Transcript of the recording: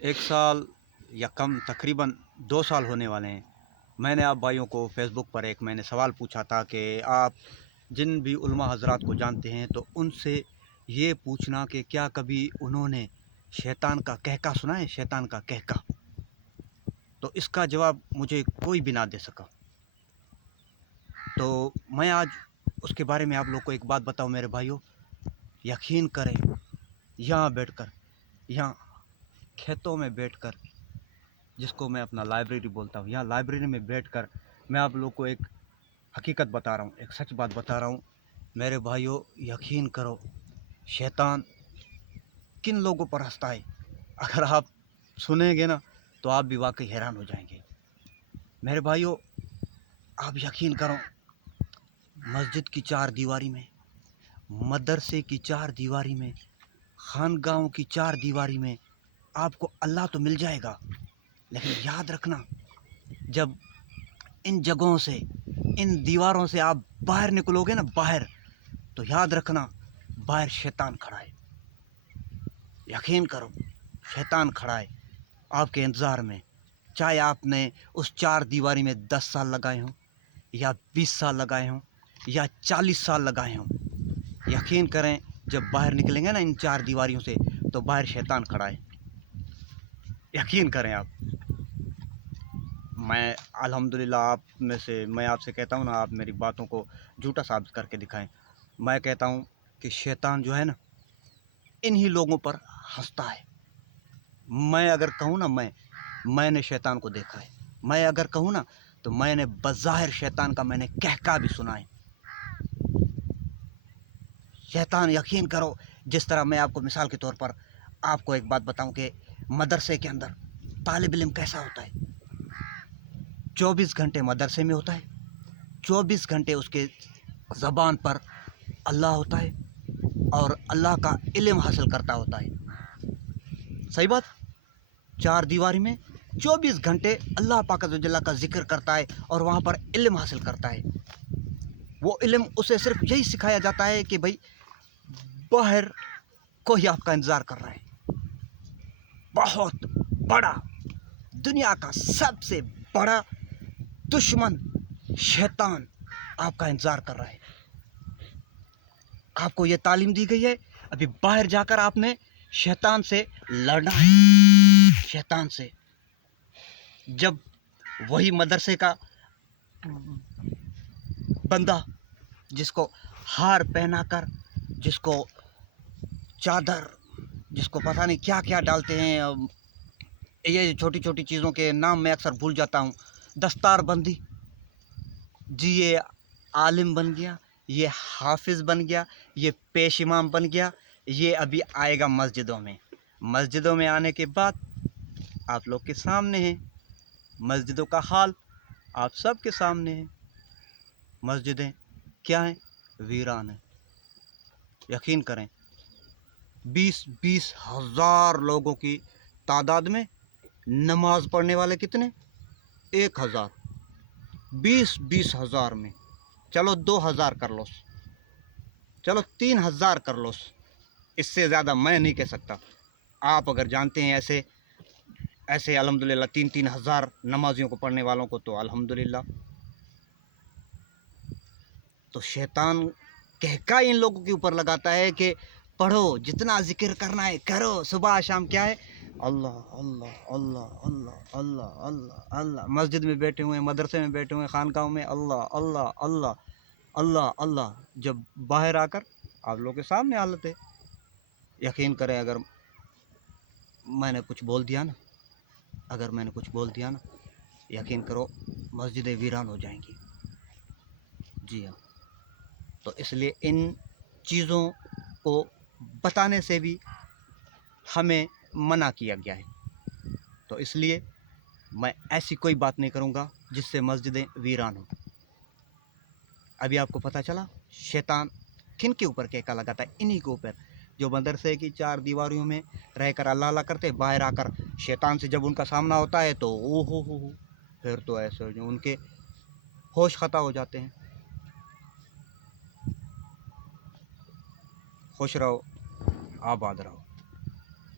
एक साल या कम तकरीबन 2 साल होने वाले हैं। मैंने आप भाइयों को फेसबुक पर एक मैंने सवाल पूछा था कि आप जिन भी उलमा हजरात को जानते हैं तो उनसे ये पूछना कि क्या कभी उन्होंने शैतान का कहका सुना है, शैतान का कहका। तो इसका जवाब मुझे कोई भी ना दे सका। तो मैं आज उसके बारे में आप लोग को एक बात बताऊं मेरे भाइयों, यकीन करें, यहाँ बैठकर, यहाँ खेतों में बैठकर, जिसको मैं अपना लाइब्रेरी बोलता हूँ, यहाँ लाइब्रेरी में बैठकर मैं आप लोग को एक हकीकत बता रहा हूँ, एक सच बात बता रहा हूँ मेरे भाइयों। यकीन करो, शैतान किन लोगों पर हंसता है, अगर आप सुनेंगे ना तो आप भी वाकई हैरान हो जाएंगे मेरे भाइयों। आप यकीन करो, मस्जिद की चार दीवारी में, मदरसे की चार दीवारी में, खानगाहों की चार दीवारी में आपको अल्लाह तो मिल जाएगा, लेकिन याद रखना, जब इन जगहों से, इन दीवारों से आप बाहर निकलोगे ना, बाहर, तो याद रखना बाहर शैतान खड़ा है। यकीन करो, शैतान खड़ा है आपके इंतज़ार में। चाहे आपने उस चार दीवारी में 10 साल लगाए हों, या 20 साल लगाए हों, या 40 साल लगाए हों, यकीन करें जब बाहर निकलेंगे ना इन चार दीवारियों से, तो बाहर शैतान खड़ा है। यकीन करें आप। मैं अल्हम्दुलिल्लाह आप में से, मैं आपसे कहता हूँ ना, आप मेरी बातों को झूठा साबित करके दिखाएं। मैं कहता हूँ कि शैतान जो है ना, इन्हीं लोगों पर हंसता है। मैं अगर कहूँ ना, मैंने शैतान को देखा है। मैं अगर कहूँ ना तो मैंने बज़ाहिर शैतान का मैंने कहका भी सुना है। शैतान, यकीन करो, जिस तरह मैं आपको मिसाल के तौर पर आपको एक बात बताऊं कि मदरसे के अंदर तालिब इल्म कैसा होता है। 24 घंटे मदरसे में होता है, 24 घंटे उसके ज़बान पर अल्लाह होता है और अल्लाह का इल्म हासिल करता होता है। सही बात। चार दीवारी में 24 घंटे अल्लाह पाक अज़्ज़वजल्ल का जिक्र करता है और वहाँ पर इल्म हासिल करता है। वो इल्म उसे सिर्फ यही सिखाया जाता है कि भाई बाहर कोई आपका इंतज़ार कर रहा है, बहुत बड़ा, दुनिया का सबसे बड़ा दुश्मन शैतान आपका इंतज़ार कर रहा है। आपको ये तालीम दी गई है, अभी बाहर जाकर आपने शैतान से लड़ना है, शैतान से। जब वही मदरसे का बंदा, जिसको हार पहनाकर, जिसको चादर, जिसको पता नहीं क्या क्या डालते हैं, ये छोटी छोटी चीज़ों के नाम मैं अक्सर भूल जाता हूँ, दस्तार बंदी जी, ये आलिम बन गया, ये हाफिज़ बन गया, ये पेश इमाम बन गया। ये अभी आएगा मस्जिदों में। मस्जिदों में आने के बाद आप लोग के सामने है, मस्जिदों का हाल आप सब के सामने है। मस्जिदें क्या हैं? वीरान है। यकीन करें, 20-20 हज़ार लोगों की तादाद में नमाज पढ़ने वाले कितने? 1000। 20-20 हज़ार में, चलो 2000 कर लो, चलो 3000 कर लो, इससे ज़्यादा मैं नहीं कह सकता। आप अगर जानते हैं ऐसे ऐसे अल्हम्दुलिल्लाह 3-3 हज़ार नमाजियों को, पढ़ने वालों को, तो अल्हम्दुलिल्लाह। तो शैतान कहका इन लोगों के ऊपर लगाता है कि पढ़ो, जितना जिक्र करना है करो, सुबह शाम क्या है, अल्लाह अल्लाह अल्लाह अल्लाह अल्लाह अल्लाह अल्लाह। मस्जिद में बैठे हुए हैं, मदरसे में बैठे हुए हैं, खानकाहों में अल्लाह अल्लाह अल्लाह अल्लाह अल्लाह। जब बाहर आकर आप लोगों के सामने हालत है। यकीन करें, अगर मैंने कुछ बोल दिया ना, अगर मैंने कुछ बोल दिया ना, यकीन करो मस्जिदें वीरान हो जाएंगी। जी हाँ। तो इसलिए इन चीज़ों को बताने से भी हमें मना किया गया है। तो इसलिए मैं ऐसी कोई बात नहीं करूँगा जिससे मस्जिदें वीरान हों। अभी आपको पता चला शैतान किन के ऊपर कहका लगाता है? इन्हीं के ऊपर, जो मदरसे की चार दीवारियों में रहकर अल्लाह अल्लाह करते, बाहर आकर शैतान से जब उनका सामना होता है तो ओ हो, फिर तो ऐसे जो उनके होश खता हो जाते हैं। खुश रहो, आबाद रहो।